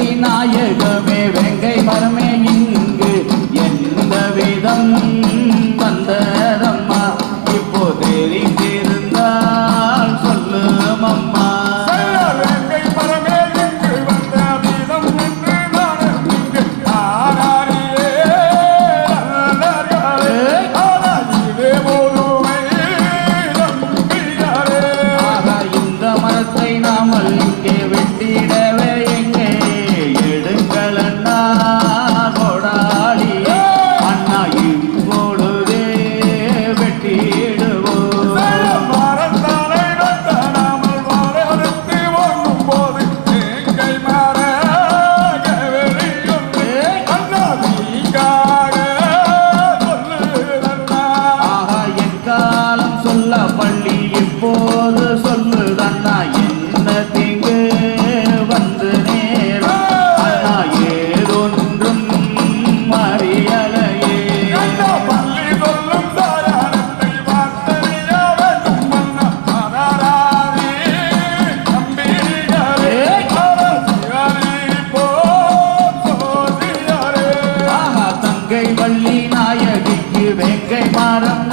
விநாயகம் மங்கை வள்ளி நாயகிக்கு வேங்கை மரம்